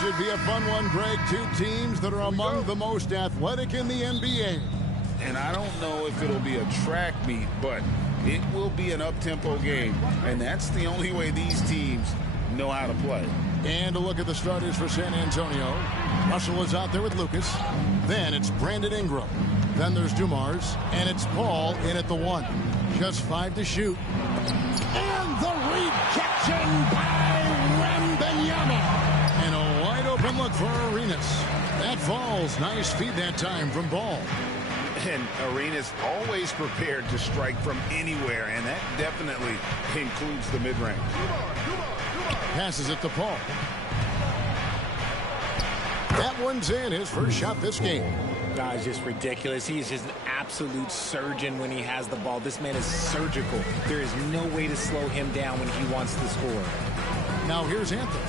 should be a fun one, Greg. Two teams that are among the most athletic in the NBA. And I don't know if it'll be a track meet, but it will be an up-tempo game. And that's the only way these teams know how to play. And a look at the starters for San Antonio. Russell is out there with Lucas. Then it's Brandon Ingram. Then there's Dumars. And it's Paul in at the 1. Just 5 to shoot. And the rejection by Wembanyama. And a wide open look for Arenas. That falls. Nice feed that time from Ball. And Arenas always prepared to strike from anywhere, and that definitely includes the mid-range. Passes it to Paul. That one's in. His first shot this game. Guys, just ridiculous. He is just an absolute surgeon when he has the ball. This man is surgical. There is no way to slow him down when he wants to score. Now here's Anthony.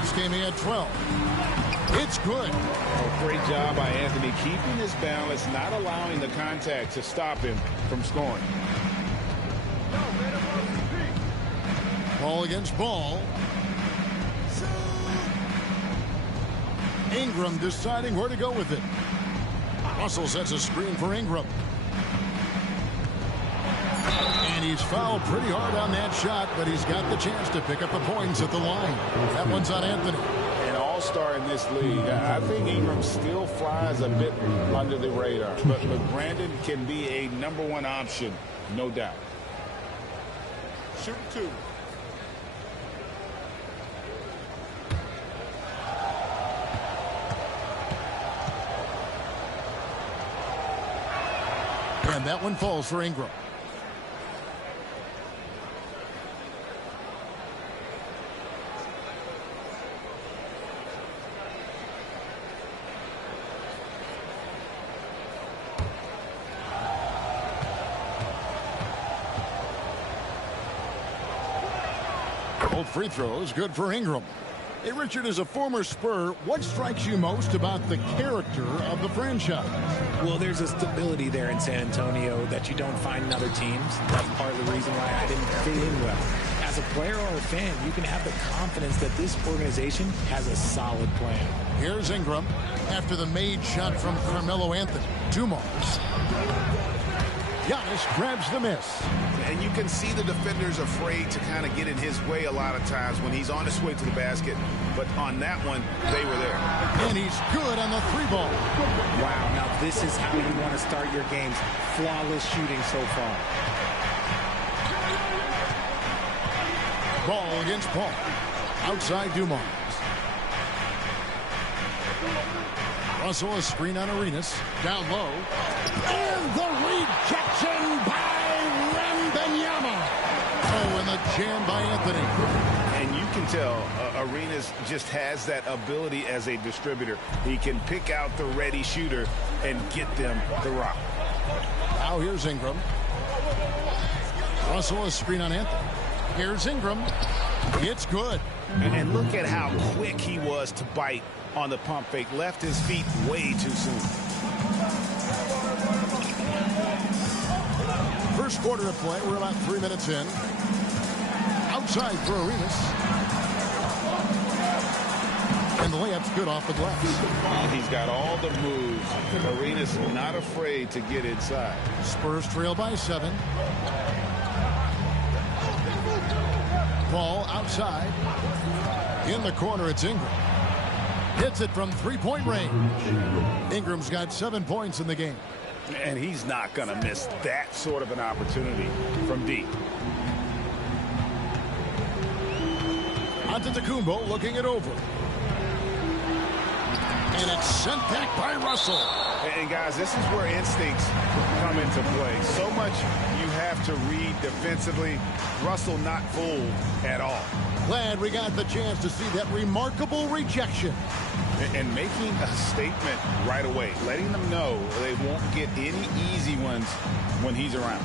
This game he had 12. It's good. Oh, great job by Anthony keeping his balance, not allowing the contact to stop him from scoring. Ball against Ball. Ingram deciding where to go with it. Russell sets a screen for Ingram. And he's fouled pretty hard on that shot, but he's got the chance to pick up the points at the line. That one's on Anthony. An all-star in this league. I think Ingram still flies a bit under the radar. But Brandon can be a #1 option, no doubt. Shoot 2. And that one falls for Ingram. Both free throws good for Ingram. Hey, Richard, as a former Spur, what strikes you most about the character of the franchise? Well, there's a stability there in San Antonio that you don't find in other teams. That's part of the reason why I didn't fit in well. As a player or a fan, you can have the confidence that this organization has a solid plan. Here's Ingram after the made shot from Carmelo Anthony. Dumars. Giannis grabs the miss. And you can see the defenders afraid to kind of get in his way a lot of times when he's on his way to the basket. But on that one, they were there. And he's good on the 3-ball. Wow, now this is how you want to start your games. Flawless shooting so far. Ball against Paul. Outside Dumars. Russell a screen on Arenas. Down low. And the rejection by Wembanyama. Oh, and the jam by Anthony. And you can tell Arenas just has that ability as a distributor. He can pick out the ready shooter and get them the rock. Now here's Ingram. Russell a screen on Anthony. Here's Ingram. It's good. And look at how quick he was to bite on the pump fake. Left his feet way too soon. First quarter of play. We're about 3 minutes in. Outside for Arenas. And the layup's good off the glass. He's got all the moves. Arenas not afraid to get inside. Spurs trail by 7. Ball outside. In the corner, it's Ingram. Hits it from 3-point range. Ingram's got 7 points in the game. And he's not going to miss that sort of an opportunity from deep. Antetokounmpo looking it over. And it's sent back by Russell. And guys, this is where instincts come into play. So much you have to read defensively. Russell not fooled at all. Glad we got the chance to see that remarkable rejection. And making a statement right away, letting them know they won't get any easy ones when he's around.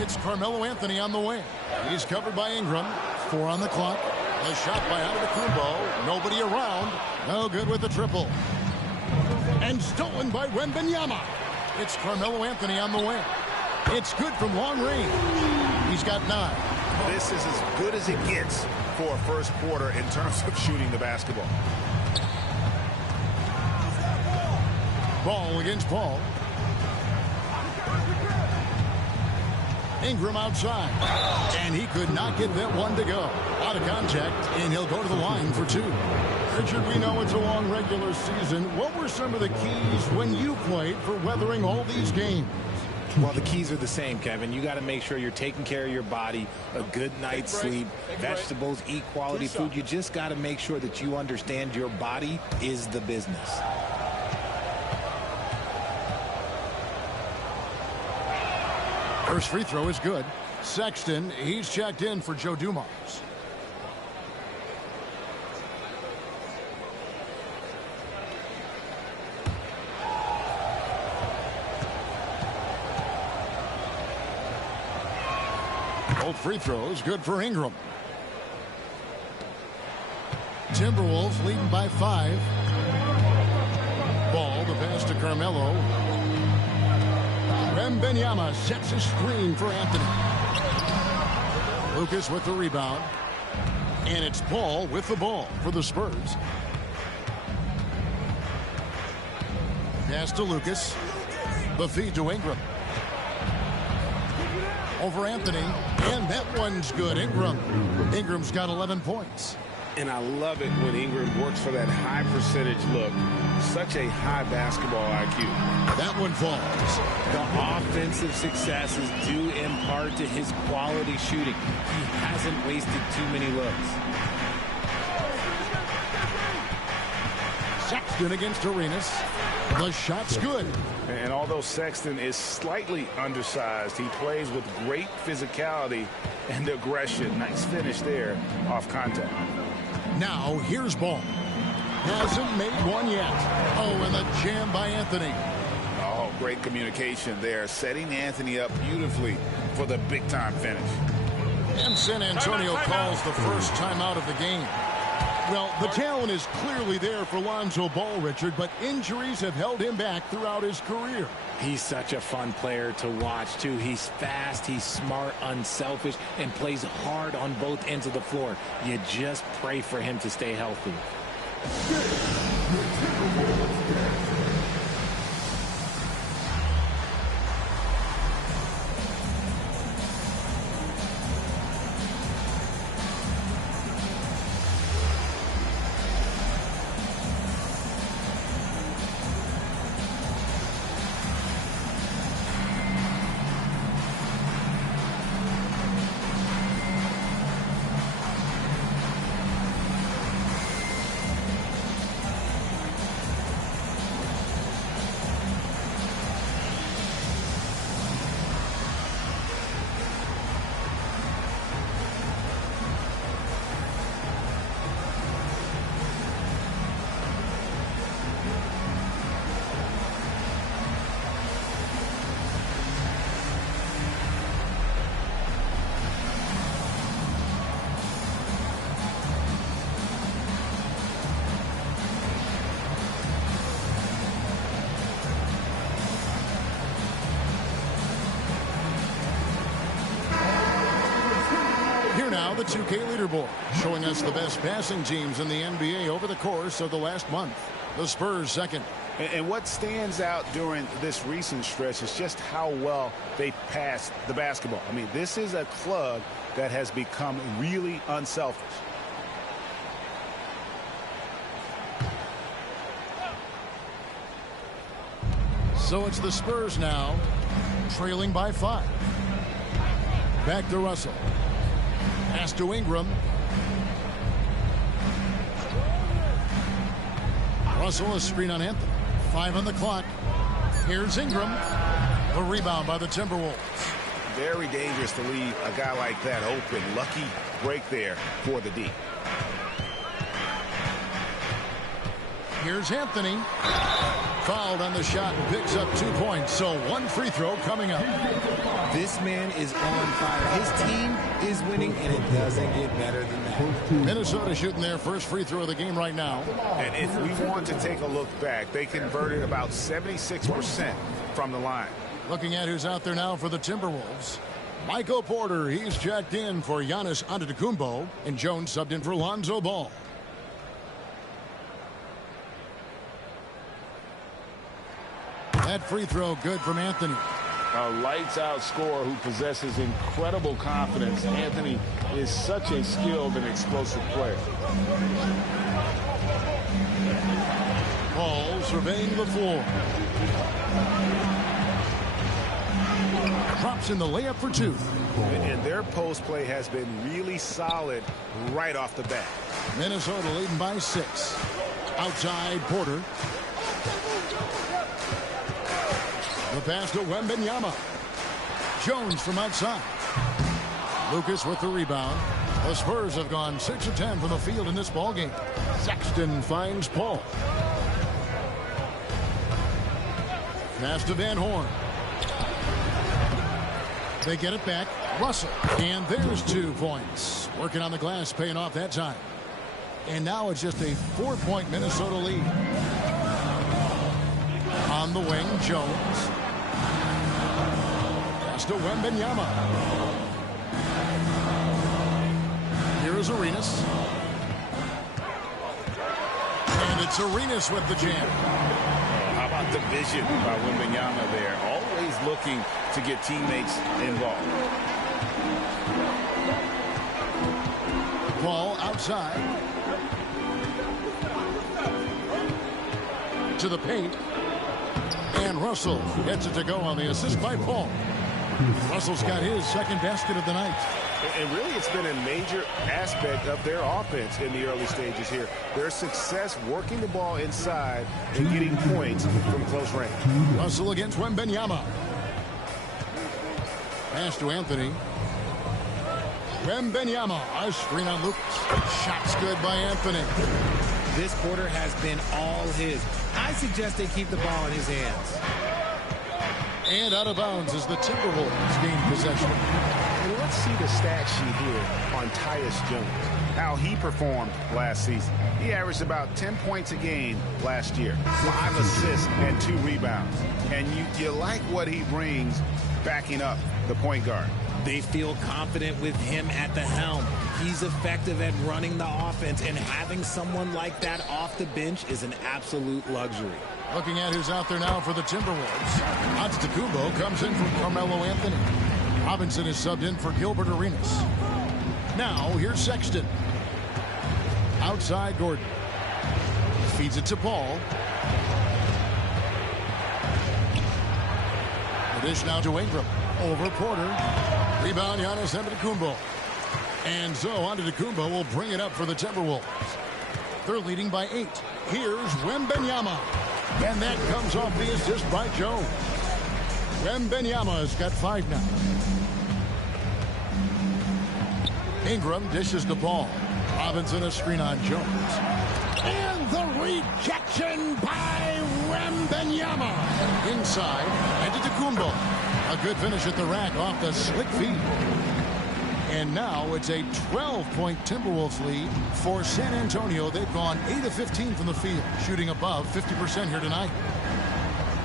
It's Carmelo Anthony on the wing. He's covered by Ingram. 4 on the clock. A shot by Antetokounmpo. Nobody around. No good with the triple. And stolen by Wembanyama. It's Carmelo Anthony on the wing. It's good from long range. He's got 9. This is as good as it gets for a first quarter in terms of shooting the basketball. Ball against Paul. Ingram outside. And he could not get that one to go. Out of contact, and he'll go to the line for 2. Richard, we know it's a long regular season. What were some of the keys when you played for weathering all these games? Well, the keys are the same, Kevin. You got to make sure you're taking care of your body, a good night's sleep, vegetables, eat quality food. You just got to make sure that you understand your body is the business. First free throw is good. Sexton, he's checked in for Joe Dumars. Both free throws good for Ingram. Timberwolves leading by 5. Ball, the pass to Carmelo. Wembanyama sets a screen for Anthony. Lucas with the rebound. And it's Paul with the ball for the Spurs. Pass to Lucas. The feed to Ingram. Over Anthony. And that one's good. Ingram's got 11 points. And I love it when Ingram works for that high percentage look. Such a high basketball IQ. That one falls. The offensive success is due in part to his quality shooting. He hasn't wasted too many looks. Sexton against Arenas. The shot's good. And although Sexton is slightly undersized, he plays with great physicality and aggression. Nice finish there off contact. Now here's Ball. Hasn't made one yet. Oh, and the jam by Anthony. Oh, great communication there. Setting Anthony up beautifully for the big-time finish. And San Antonio calls the first timeout of the game. Well, the talent is clearly there for Lonzo Ball, Richard, but injuries have held him back throughout his career. He's such a fun player to watch, too. He's fast, he's smart, unselfish, and plays hard on both ends of the floor. You just pray for him to stay healthy. Now the 2K leaderboard, showing us the best passing teams in the NBA over the course of the last month. The Spurs second. And what stands out during this recent stretch is just how well they passed the basketball. I mean, this is a club that has become really unselfish. So it's the Spurs now, trailing by 5. Back to Russell. Pass to Ingram. Russell, a screen on Anthony. 5 on the clock. Here's Ingram. The rebound by the Timberwolves. Very dangerous to leave a guy like that open. Lucky break there for the D. Here's Anthony. Fouled on the shot and picks up 2 points. So 1 free throw coming up. This man is on fire. His team is winning, and it doesn't get better than that. Minnesota shooting their first free throw of the game right now. And if we want to take a look back, they converted about 76% from the line. Looking at who's out there now for the Timberwolves. Michael Porter, he's checked in for Giannis Antetokounmpo, and Jones subbed in for Lonzo Ball. That free throw good from Anthony. A lights-out scorer who possesses incredible confidence. Anthony is such a skilled and explosive player. Paul surveying the floor. Drops in the layup for two. And their post play has been really solid right off the bat. Minnesota leading by 6. Outside Porter. The pass to Wembanyama. Jones from outside. Lucas with the rebound. The Spurs have gone 6 of 10 from the field in this ballgame. Sexton finds Paul. Pass to Van Horn. They get it back. Russell. And there's 2 points. Working on the glass, paying off that time. And now it's just a 4-point Minnesota lead. On the wing, Jones. Pass to Wembanyama. Here is Arenas. And it's Arenas with the jam. How about the vision by Wembanyama there? Always looking to get teammates involved. Ball outside. To the paint. And Russell gets it to go on the assist by Paul. Russell's got his second basket of the night. And really, it's been a major aspect of their offense in the early stages here. Their success working the ball inside and getting points from close range. Russell against Wembanyama. Pass to Anthony. Wembanyama. A screen on Lucas. Shots good by Anthony. This quarter has been all his. I suggest they keep the ball in his hands. And out of bounds as the Timberwolves gain possession. And let's see the stat sheet here on Tyus Jones. How he performed last season. He averaged about 10 points a game last year. 5 assists and 2 rebounds. And you like what he brings backing up the point guard. They feel confident with him at the helm. He's effective at running the offense, and having someone like that off the bench is an absolute luxury. Looking at who's out there now for the Timberwolves. Antetokounmpo comes in from Carmelo Anthony. Robinson is subbed in for Gilbert Arenas. Now, here's Sexton. Outside Gordon. Feeds it to Paul. The dish now to Ingram. Over Porter. Rebound Giannis Antetokounmpo. And so Antetokounmpo will bring it up for the Timberwolves. They're leading by 8. Here's Wembanyama. And that comes off the assist by Jones. Wembanyama's got 5 now. Ingram dishes the ball. Robinson a screen on Jones. And the rejection by Wembanyama. Inside, Antetokounmpo. A good finish at the rack off the slick feed. And now it's a 12-point Timberwolves lead for San Antonio. They've gone 8 of 15 from the field, shooting above 50% here tonight.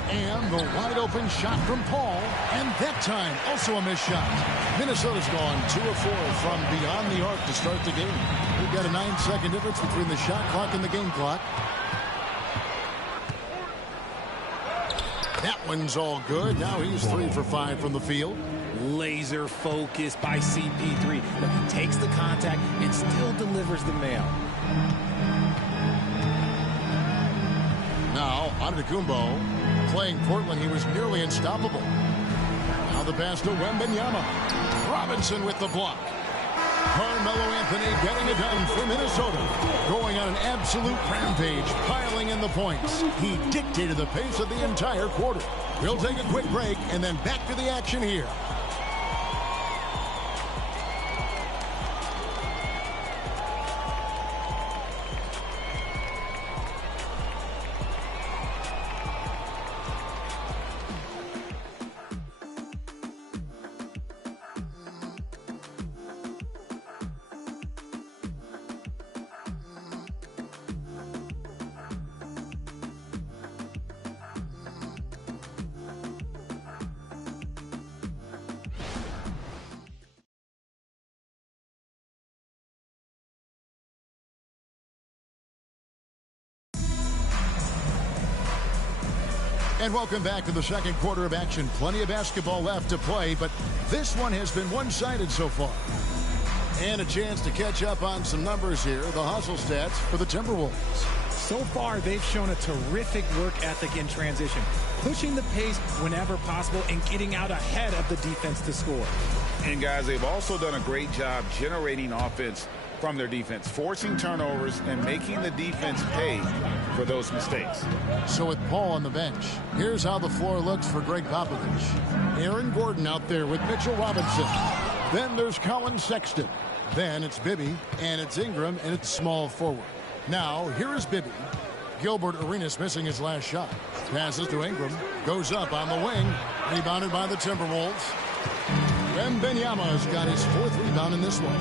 And the wide-open shot from Paul. And that time, also a missed shot. Minnesota's gone 2 of 4 from beyond the arc to start the game. We've got a 9-second difference between the shot clock and the game clock. That one's all good. Now he's 3 for 5 from the field. Laser focus by CP3. Look, he takes the contact and still delivers the mail. Now, Antetokounmpo playing Portland. He was nearly unstoppable. Now the pass to Wembanyama. Robinson with the block. Carmelo Anthony getting it done for Minnesota. Going on an absolute rampage, piling in the points. He dictated the pace of the entire quarter. We'll take a quick break and then back to the action here. And welcome back to the second quarter of action. Plenty of basketball left to play, but this one has been one-sided so far. And a chance to catch up on some numbers here. The hustle stats for the Timberwolves. So far, they've shown a terrific work ethic in transition, pushing the pace whenever possible and getting out ahead of the defense to score. And guys, they've also done a great job generating offense from their defense, forcing turnovers and making the defense pay for those mistakes. So with Paul on the bench, here's how the floor looks for Greg Popovich. Aaron Gordon out there with Mitchell Robinson. Then there's Colin Sexton. Then it's Bibby, and it's Ingram, and it's small forward. Now, here is Bibby. Gilbert Arenas missing his last shot. Passes to Ingram. Goes up on the wing. Rebounded by the Timberwolves. Wembanyama's got his 4th rebound in this one.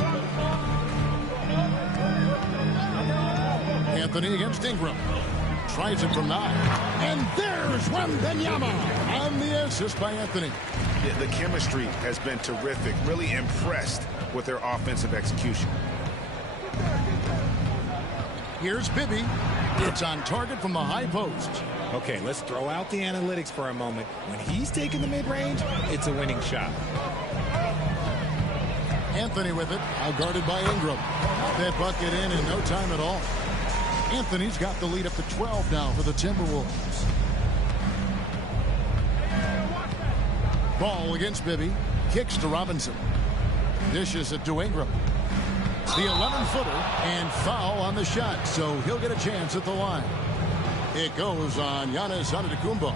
Anthony against Ingram. Tries it from 9. And there's Wembanyama on the assist by Anthony. The chemistry has been terrific. Really impressed with their offensive execution. Here's Bibby. It's on target from the high post. Okay, let's throw out the analytics for a moment. When he's taking the mid-range, it's a winning shot. Anthony with it, out guarded by Ingram. That bucket in no time at all. Anthony's got the lead up to 12 now for the Timberwolves. Ball against Bibby. Kicks to Robinson. Dishes it to Ingram. The 11-footer and foul on the shot, so he'll get a chance at the line. It goes on Giannis Antetokounmpo.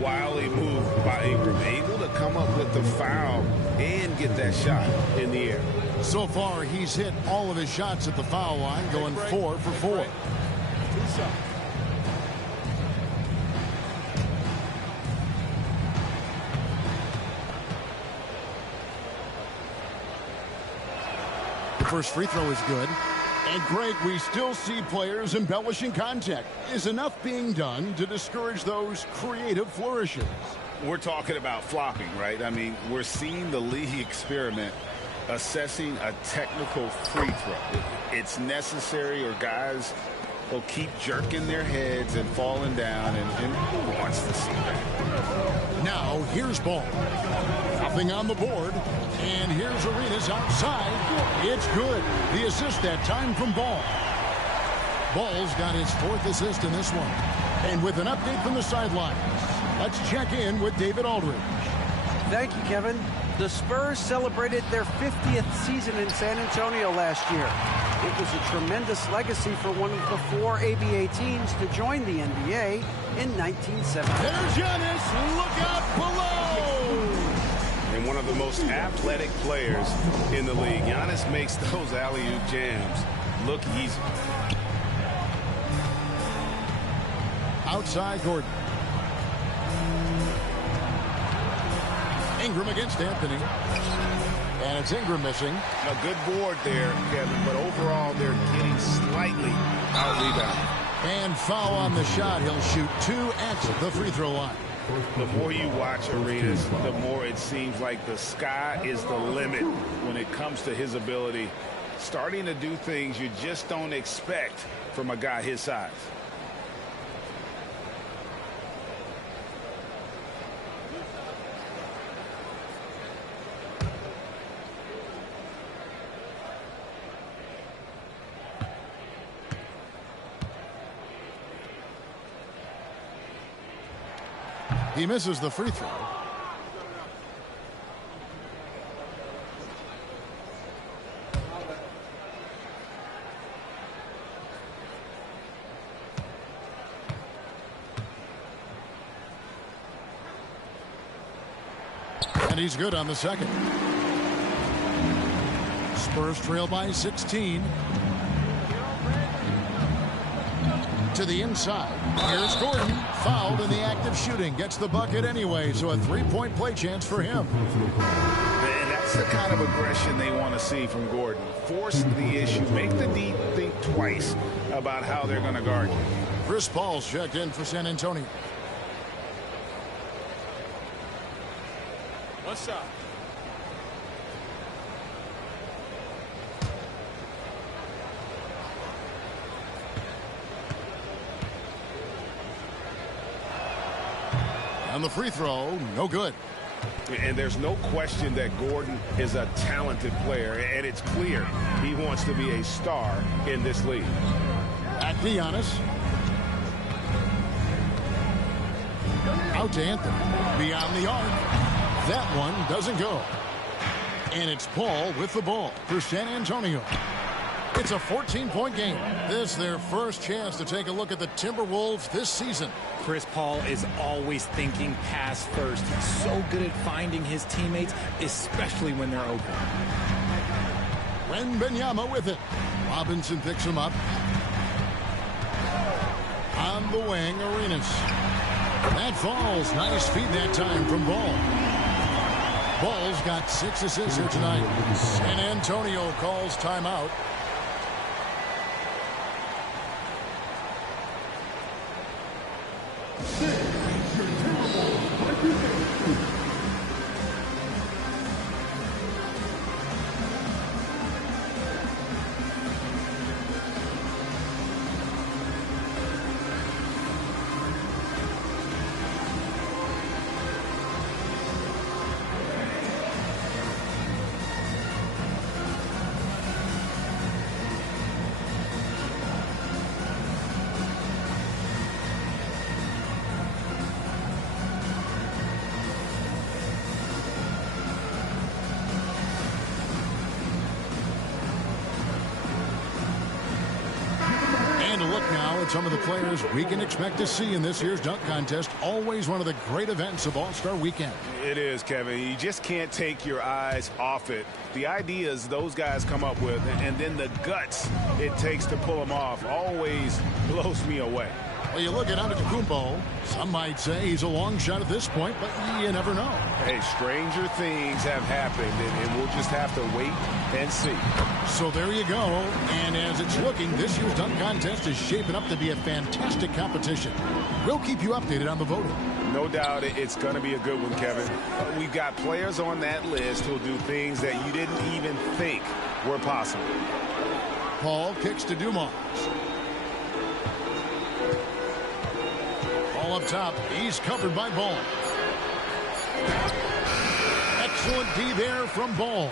Wily move by Ingram, able to come up with the foul and get that shot in the air. So far, he's hit all of his shots at the foul line, going 4 for 4. The first free throw is good. And Greg, we still see players embellishing contact. Is enough being done to discourage those creative flourishes? We're talking about flopping, right? I mean, we're seeing the league experiment assessing a technical free throw. It's necessary, or guys will keep jerking their heads and falling down, and who wants to see that? Now, here's Ball. Nothing on the board. And here's Arenas outside. It's good. The assist that time from Ball. Ball's got his 4th assist in this one. And with an update from the sidelines, let's check in with David Aldridge. Thank you, Kevin. The Spurs celebrated their 50th season in San Antonio last year. It was a tremendous legacy for one of the 4 ABA teams to join the NBA in 1970. There's Giannis. Look out below. And one of the most athletic players in the league. Giannis makes those alley-oop jams look easy. Outside Gordon. Ingram against Anthony. And it's Ingram missing. A good board there, Kevin, but overall they're getting slightly out-rebounded. And foul on the shot. He'll shoot 2 at the free throw line. The more you watch Arenas, the more it seems like the sky is the limit when it comes to his ability. Starting to do things you just don't expect from a guy his size. He misses the free throw. And he's good on the second. Spurs trail by 16. To the inside. Here's Gordon. Fouled in the act of shooting. Gets the bucket anyway, so a 3-point play chance for him. And that's the kind of aggression they want to see from Gordon. Force the issue. Make the D think twice about how they're going to guard you. Chris Paul's checked in for San Antonio. What's up? And the free throw, no good. And there's no question that Gordon is a talented player, and it's clear he wants to be a star in this league. Back to Giannis. Out to Anthony. Beyond the arc. That one doesn't go. And it's Paul with the ball for San Antonio. It's a 14-point game. This is their first chance to take a look at the Timberwolves this season. Chris Paul is always thinking pass first. He's so good at finding his teammates, especially when they're open. Wembanyama with it. Robinson picks him up. On the wing, Arenas. That falls. Nice feed that time from Ball. Ball's got 6 assists here tonight. San Antonio calls timeout. Some of the players we can expect to see in this year's dunk contest. Always one of the great events of All-Star Weekend. It is, Kevin. You just can't take your eyes off it. The ideas those guys come up with, and then the guts it takes to pull them off, always blows me away. Well, you look at Antetokounmpo. Some might say he's a long shot at this point, but you never know. Hey, stranger things have happened, and we'll just have to wait and see. So there you go. And as it's looking, this year's dunk contest is shaping up to be a fantastic competition. We'll keep you updated on the voting. No doubt it's going to be a good one, Kevin. We've got players on that list who'll do things that you didn't even think were possible. Paul kicks to Dumars. Ball up top. He's covered by Ball. Excellent D there from Ball.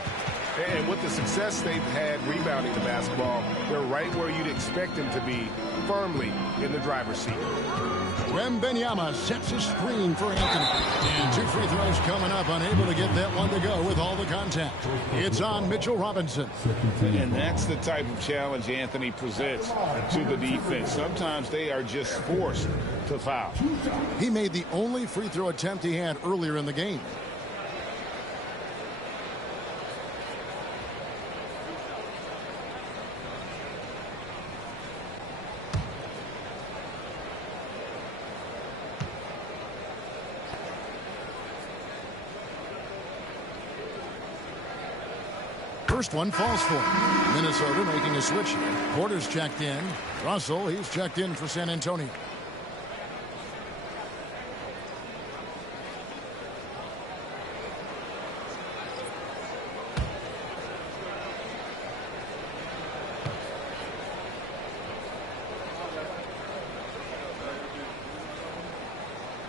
And with the success they've had rebounding the basketball, they're right where you'd expect them to be, firmly in the driver's seat. Wembanyama sets a screen for Anthony. And 2 free throws coming up, unable to get that one to go with all the contact. It's on Mitchell Robinson. And that's the type of challenge Anthony presents to the defense. Sometimes they are just forced to foul. He made the only free throw attempt he had earlier in the game. First one falls for him. Minnesota making a switch. Porter's checked in. Russell, he's checked in for San Antonio.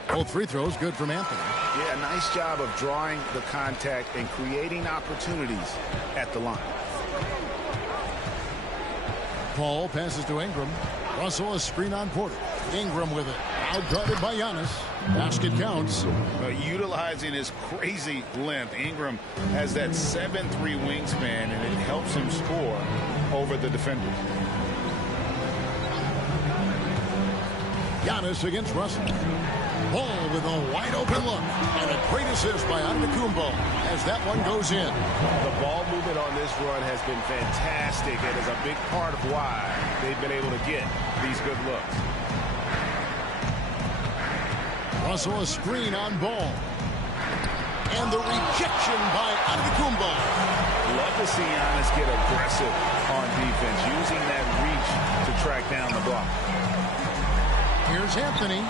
Both free throws good from Anthony. Yeah, nice job of drawing the contact and creating opportunities at the line. Paul passes to Ingram. Russell a screen on Porter. Ingram with it. Outguarded by Giannis. Basket counts. Utilizing his crazy length, Ingram has that 7'3" wingspan, and it helps him score over the defender. Giannis against Russell. Ball with a wide open look. And a great assist by Antetokounmpo as that one goes in. The ball movement on this run has been fantastic and is a big part of why they've been able to get these good looks. Russell a screen on Ball. And the rejection by Antetokounmpo. Love to see Giannis get aggressive on defense, using that reach to track down the block. Here's Anthony,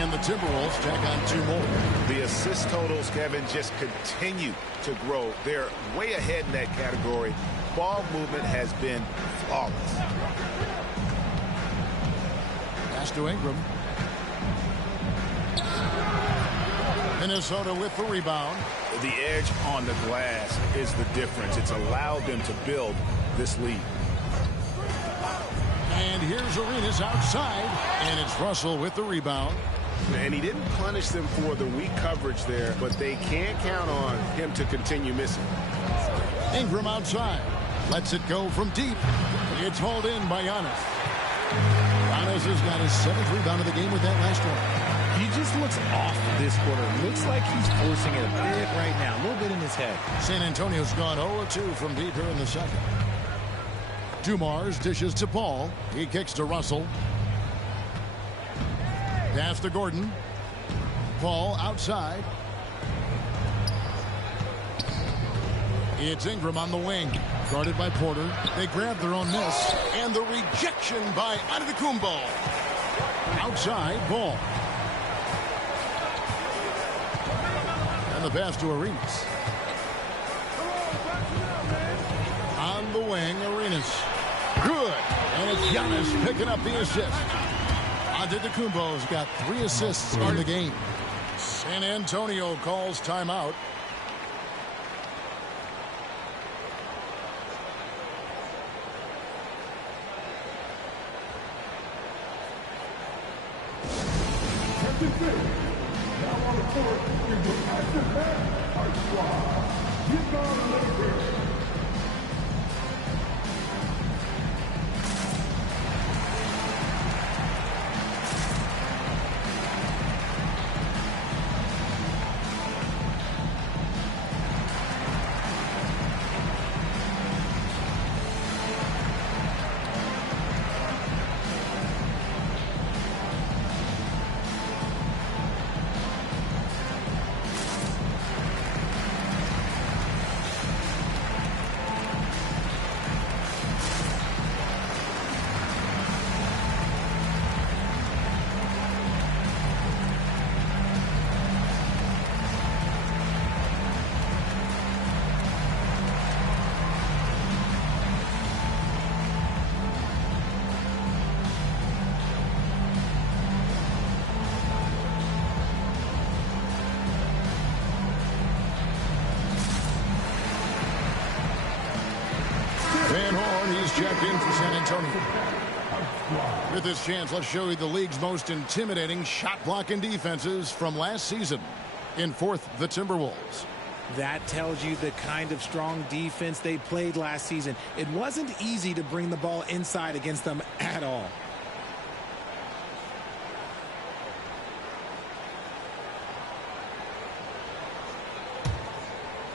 and the Timberwolves tack on 2 more. The assist totals, Kevin, just continue to grow. They're way ahead in that category. Ball movement has been flawless. Pass to Ingram. Minnesota with the rebound. The edge on the glass is the difference. It's allowed them to build this lead. And here's Arenas outside, and it's Russell with the rebound. And he didn't punish them for the weak coverage there, but they can't count on him to continue missing. Ingram outside. Lets it go from deep. It's hauled in by Giannis. Giannis has got his 7th rebound of the game with that last one. He just looks off this quarter. Looks like he's forcing it a bit right now. A little bit in his head. San Antonio's gone 0-2 from deep here in the second. Dumars dishes to Paul. He kicks to Russell. Pass to Gordon. Paul outside. It's Ingram on the wing. Guarded by Porter. They grab their own miss. And the rejection by Antetokounmpo. Outside, Ball. And the pass to Arenas. On the wing, Arenas. Good. And it's Giannis picking up the assist. Antetokounmpo's got 3 assists in the game. San Antonio calls timeout. Now on the court is the Action Man Squad. Get on Lakers. Van Horn, he's checked in for San Antonio. With this chance, let's show you the league's most intimidating shot-blocking defenses from last season. In 4th, the Timberwolves. That tells you the kind of strong defense they played last season. It wasn't easy to bring the ball inside against them at all.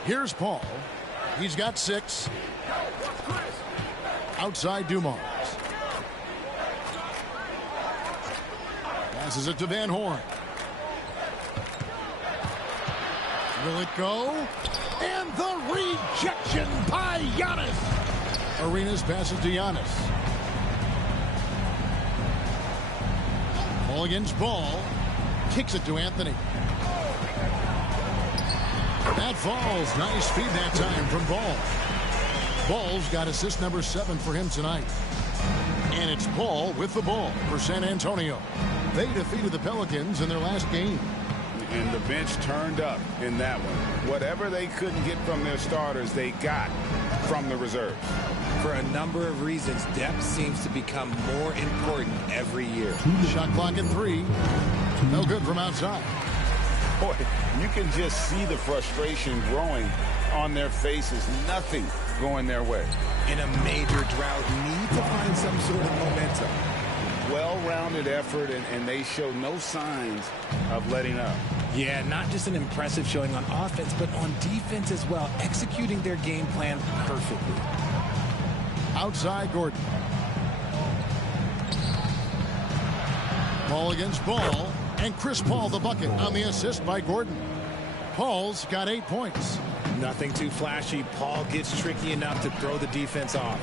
Here's Paul. He's got 6. Outside Dumars. Passes it to Van Horn. Will it go? And the rejection by Giannis. Arenas passes to Giannis. Ball against Ball. Kicks it to Anthony. That falls. Nice feed that time from Ball. Ball's got assist number 7 for him tonight. And it's Ball with the ball for San Antonio. They defeated the Pelicans in their last game. And the bench turned up in that one. Whatever they couldn't get from their starters, they got from the reserves. For a number of reasons, depth seems to become more important every year. Shot clock at 3. No good from outside. Boy, you can just see the frustration growing on their faces. Nothing going their way. In a major drought, need to find some sort of momentum. Well-rounded effort, and they show no signs of letting up. Yeah, not just an impressive showing on offense, but on defense as well, executing their game plan perfectly. Outside Gordon. Ball against Ball. And Chris Paul the bucket on the assist by Gordon. Paul's got 8 points. Nothing too flashy. Paul gets tricky enough to throw the defense off.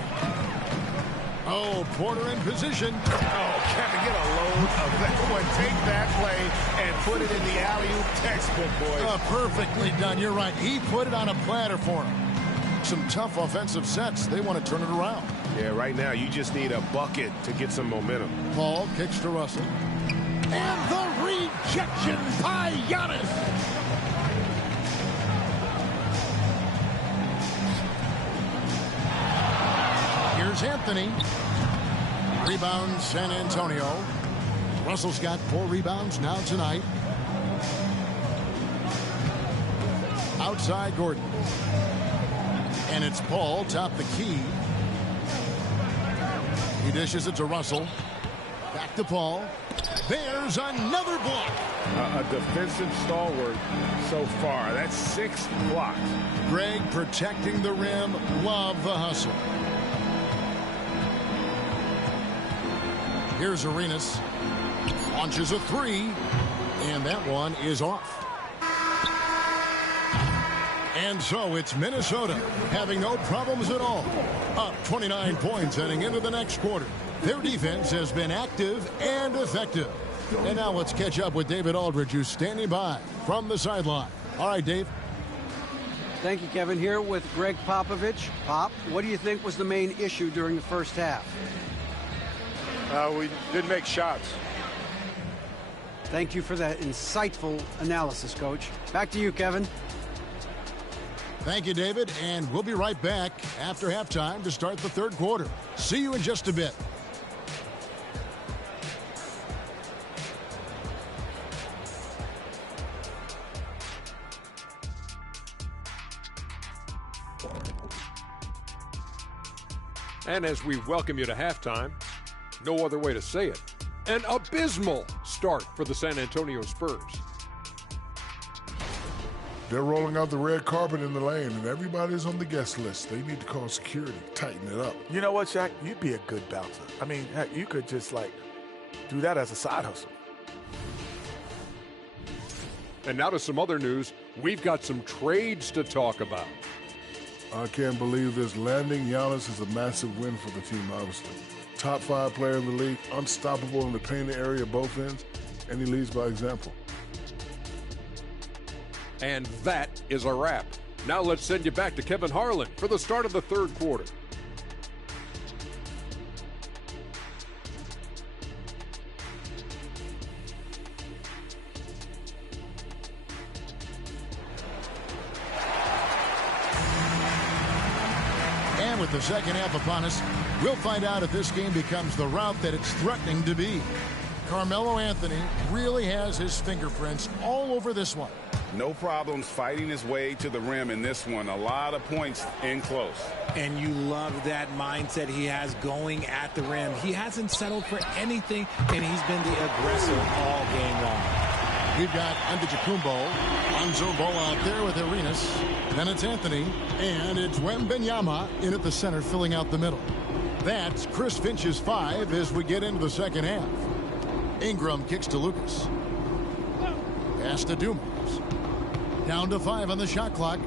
Oh, Porter in position. Oh, Kevin, get a load of that one. Take that play and put it in the alley-oop textbook, boys. Perfectly done. You're right. He put it on a platter for him. Some tough offensive sets. They want to turn it around. Yeah, right now you just need a bucket to get some momentum. Paul kicks to Russell. And the rejection by Giannis. Here's Anthony. Rebound, San Antonio. Russell's got 4 rebounds now tonight. Outside Gordon. And it's Paul, top the key. He dishes it to Russell. Back to Paul. There's another block. A defensive stalwart so far. That's 6 blocks. Greg protecting the rim. Love the hustle. Here's Arenas. Launches a 3. And that one is off. And so it's Minnesota having no problems at all. Up 29 points heading into the next quarter. Their defense has been active and effective. And now let's catch up with David Aldridge, who's standing by from the sideline. All right, Dave. Thank you, Kevin. Here with Greg Popovich. Pop, what do you think was the main issue during the first half? We didn't make shots. Thank you for that insightful analysis, Coach. Back to you, Kevin. Thank you, David, and we'll be right back after halftime to start the third quarter. See you in just a bit. And as we welcome you to halftime, no other way to say it, an abysmal start for the San Antonio Spurs. They're rolling out the red carpet in the lane, and everybody's on the guest list. They need to call security, tighten it up. You know what, Shaq? You'd be a good bouncer. I mean, heck, you could just, do that as a side hustle. And now to some other news. We've got some trades to talk about. I can't believe this. Landing Giannis is a massive win for the team, obviously. Top 5 player in the league, unstoppable in the painted area both ends, and he leads by example. And that is a wrap. Now let's send you back to Kevin Harlan for the start of the third quarter. And with the second half upon us, we'll find out if this game becomes the rout that it's threatening to be. Carmelo Anthony really has his fingerprints all over this one. No problems fighting his way to the rim in this one. A lot of points in close. And you love that mindset he has going at the rim. He hasn't settled for anything, and he's been the aggressor all game long. We've got Antetokounmpo, Lonzo Ball out there with Arenas. Then it's Anthony, and it's Wembanyama in at the center, filling out the middle. That's Chris Finch's 5 as we get into the second half. Ingram kicks to Lucas. Pass to Dumars. Down to 5 on the shot clock.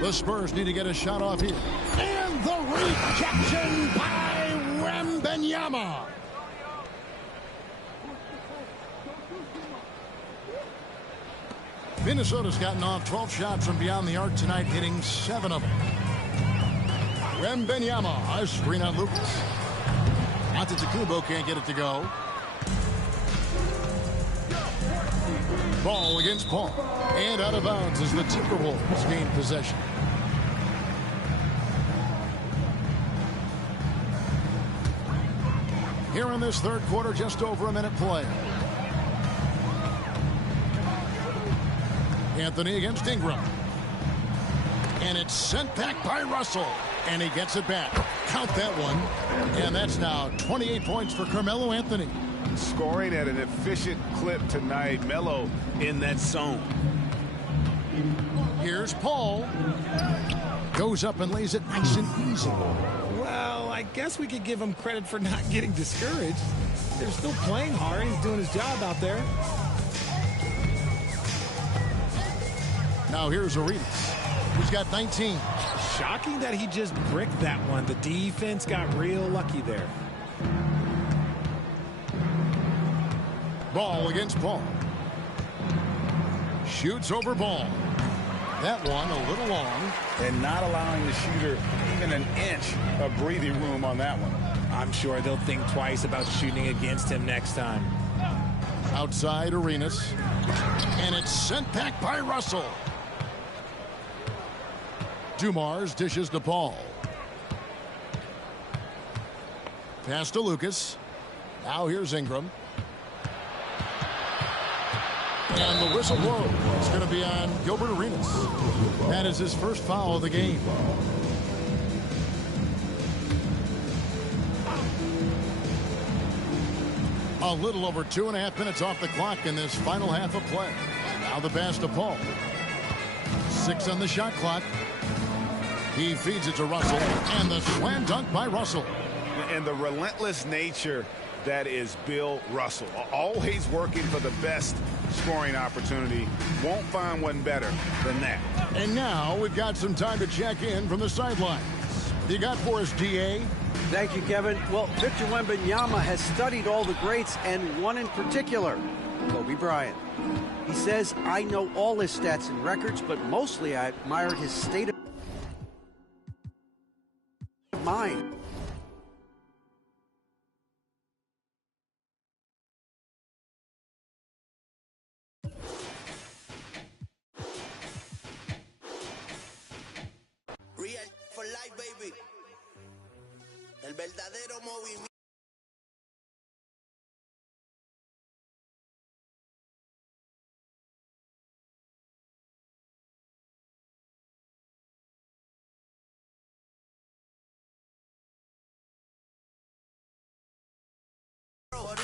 The Spurs need to get a shot off here. And the rejection by Wembanyama. Minnesota's gotten off 12 shots from beyond the arc tonight, hitting 7 of them. Wembanyama, a screen on Lucas. Antetokounmpo can't get it to go. Ball against Paul. And out of bounds as the Timberwolves gain possession. Here in this third quarter, just over a minute play. Anthony against Ingram. And it's sent back by Russell. And he gets it back. Count that one. And that's now 28 points for Carmelo Anthony. Scoring at an efficient clip tonight. Melo in that zone. Here's Paul. Goes up and lays it nice and easy. Well, I guess we could give him credit for not getting discouraged. They're still playing hard. He's doing his job out there. Now here's Arenas, who's got 19. Shocking that he just bricked that one. The defense got real lucky there. Ball against Paul. Shoots over Ball. That one a little long. And not allowing the shooter even an inch of breathing room on that one. I'm sure they'll think twice about shooting against him next time. Outside Arenas. And it's sent back by Russell. Dumars dishes to Paul. Pass to Lucas. Now here's Ingram. And the whistle blows. It's going to be on Gilbert Arenas. That is his first foul of the game. A little over 2.5 minutes off the clock in this final half of play. Now the pass to Paul. 6 on the shot clock. He feeds it to Russell. And the slam dunk by Russell. And the relentless nature that is Bill Russell. Always working for the best scoring opportunity. Won't find one better than that. And now we've got some time to check in from the sidelines. You got for us, DA? Thank you, Kevin. Well, Victor Wembanyama has studied all the greats and one in particular, Kobe Bryant. He says, I know all his stats and records, but mostly I admired his state of mind. Real for life, baby. El verdadero movimiento.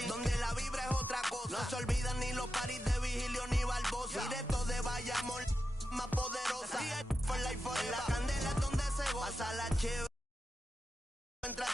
Donde la vibra es otra cosa. No se olvidan ni los paris de Vigilio ni Barbosa. Directo de Bayamón, más poderosa. For life forever. La candela es donde se goza. Pasa la chévere. Entra